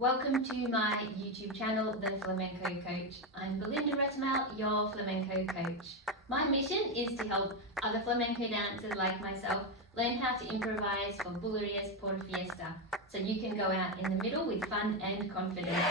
Welcome to my YouTube channel, The Flamenco Coach. I'm Belinda Retamal, your flamenco coach. My mission is to help other flamenco dancers like myself learn how to improvise for Bulerías Por Fiesta, so you can go out in the middle with fun and confidence.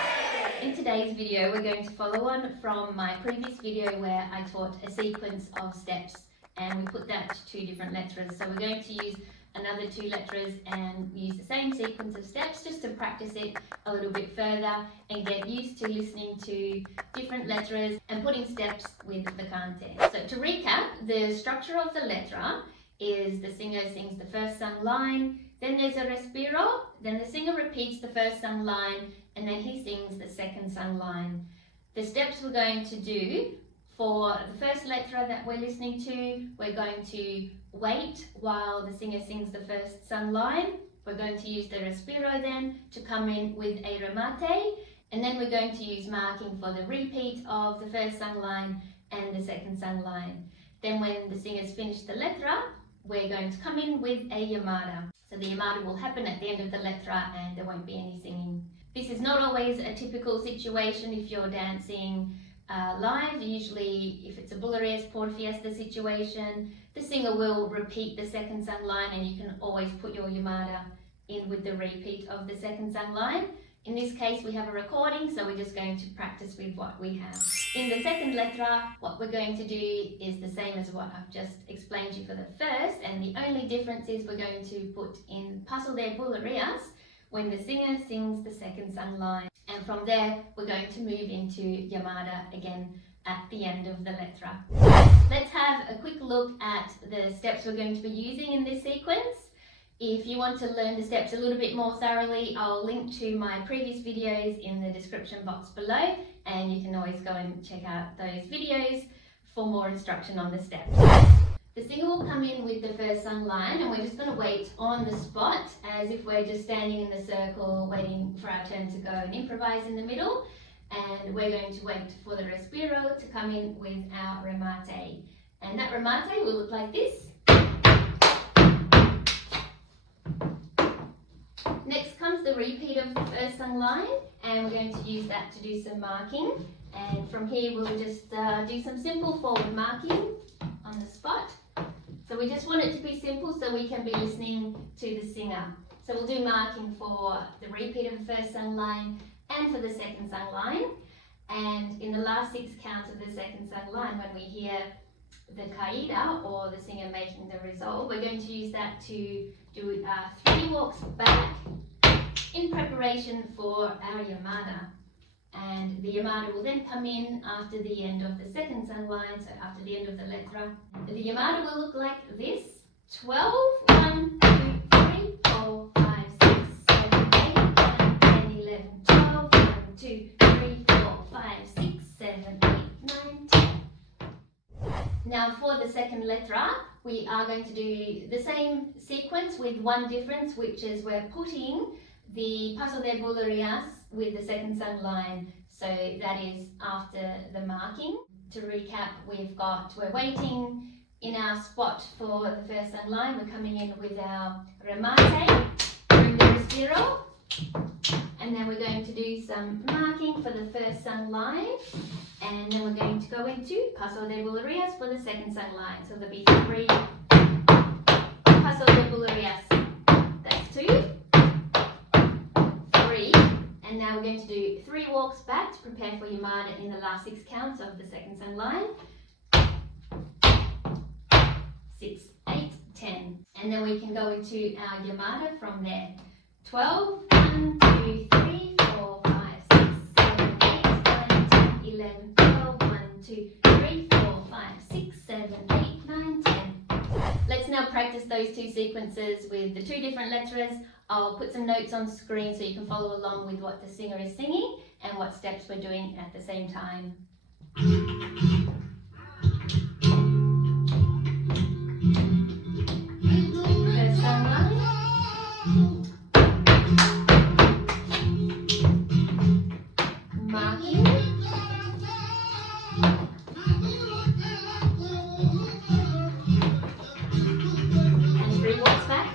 In today's video, we're going to follow on from my previous video where I taught a sequence of steps and we put that to two different letras. So we're going to use another two letras and use the same sequence of steps just to practice it a little bit further and get used to listening to different letras and putting steps with the cante. So to recap, the structure of the letra is the singer sings the first sung line, then there's a respiro, then the singer repeats the first sung line, and then he sings the second sung line. The steps we're going to do for the first letra that we're listening to, we're going to wait while the singer sings the first sung line. We're going to use the respiro then to come in with a remate, and then we're going to use marking for the repeat of the first sung line and the second sung line. Then when the singer's finished the letra, we're going to come in with a llamada. So the llamada will happen at the end of the letra and there won't be any singing. This is not always a typical situation if you're dancing live. Usually if it's a Bulerías Por Fiesta situation, the singer will repeat the second sung line and you can always put your llamada in with the repeat of the second sung line. In this case we have a recording, so we're just going to practice with what we have. In the second letra, what we're going to do is the same as what I've just explained to you for the first, and the only difference is we're going to put in Paso de Bulerías when the singer sings the second sung line. And from there, we're going to move into llamada again at the end of the letra. Let's have a quick look at the steps we're going to be using in this sequence. If you want to learn the steps a little bit more thoroughly, I'll link to my previous videos in the description box below, and you can always go and check out those videos for more instruction on the steps. The singer will come in with the first sung line and we're just going to wait on the spot as if we're just standing in the circle waiting for our turn to go and improvise in the middle, and we're going to wait for the respiro to come in with our remate, and that remate will look like this. Next comes the repeat of the first sung line, and we're going to use that to do some marking, and from here we'll just do some simple forward marking on the spot. So we just want it to be simple so we can be listening to the singer. So we'll do marking for the repeat of the first sung line and for the second sung line, and in the last 6 counts of the second sung line, when we hear the caída or the singer making the resolve, we're going to use that to do 3 walks back in preparation for our llamada. And the llamada will then come in after the end of the second sung line, so after the end of the letra. The llamada will look like this: 12, 1, 2, 3, 4, 5, 6, 7, 8, 9, 10, 11, 12, 1, 2, 3, 4, 5, 6, 7, 8, 9, 10. Now for the second letra, we are going to do the same sequence with one difference, which is we're putting the Paso de Bulerías with the second sung line, so that is after the marking. To recap, we're waiting in our spot for the first sung line, we're coming in with our remate, during the respiro, and then we're going to do some marking for the first sung line, and then we're going to go into Paso de Bulerías for the second sung line. So there'll be 3 Paso de Bulerías, that's 2, 3, and now we're going to do 3 walks back to prepare for llamada in the last 6 counts of the second sung line. 6, 8, 10, and then we can go into our llamada from there. 12, 1, 2, 3, 4, 5, 6, 7, 8, 9, 10, 11, 12, 1, 2, 3, 4, 5, 6, 7, 8, 9, 10. Let's now practice those 2 sequences with the 2 different letras. I'll put some notes on screen so you can follow along with what the singer is singing and what steps we're doing at the same time. First sung line. Marking. And 3 walks back.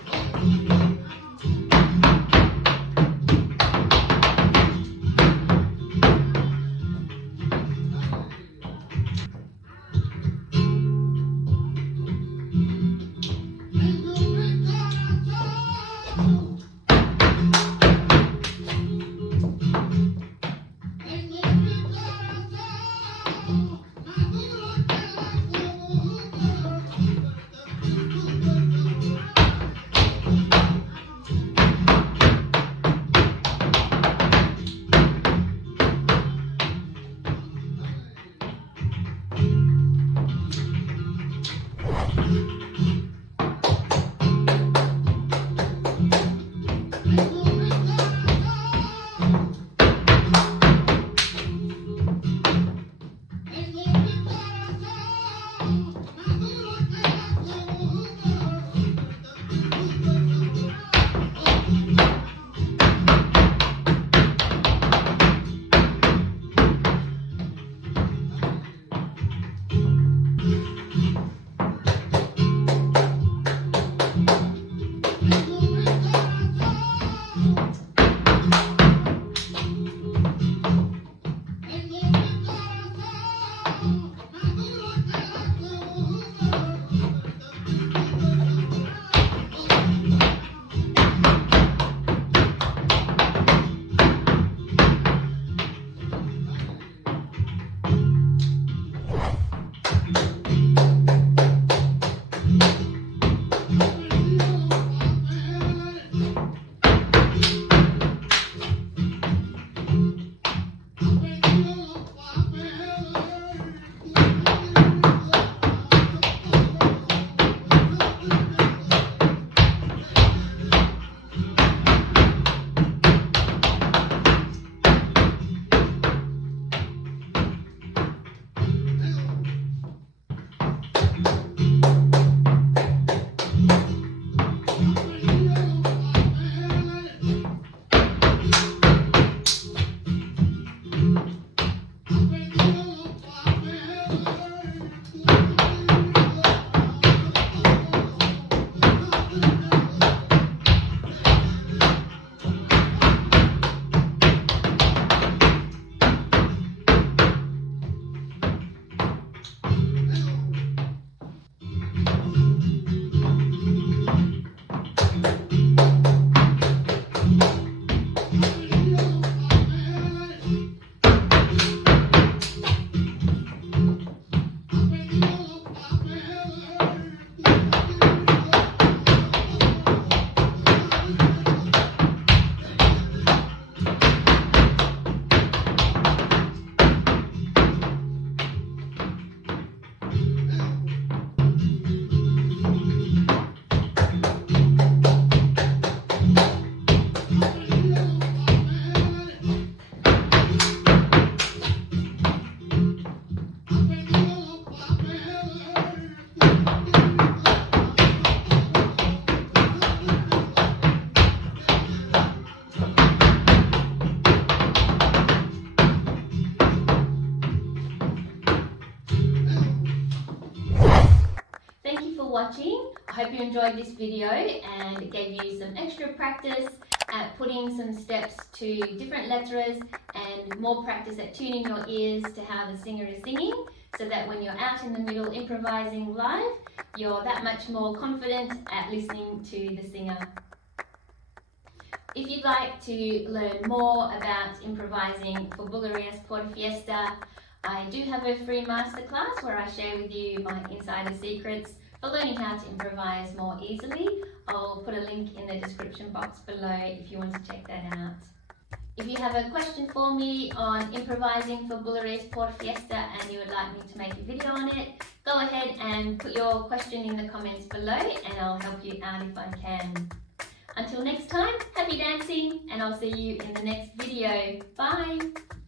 enjoyed this video and it gave you some extra practice at putting some steps to different letras and more practice at tuning your ears to how the singer is singing, so that when you're out in the middle improvising live, you're that much more confident at listening to the singer. If you'd like to learn more about improvising for Bulerías Por Fiesta, I do have a free masterclass where I share with you my insider secrets for learning how to improvise more easily. I'll put a link in the description box below if you want to check that out. If you have a question for me on improvising for Bulerías Por Fiesta and you would like me to make a video on it, go ahead and put your question in the comments below and I'll help you out if I can. Until next time, happy dancing, and I'll see you in the next video. Bye!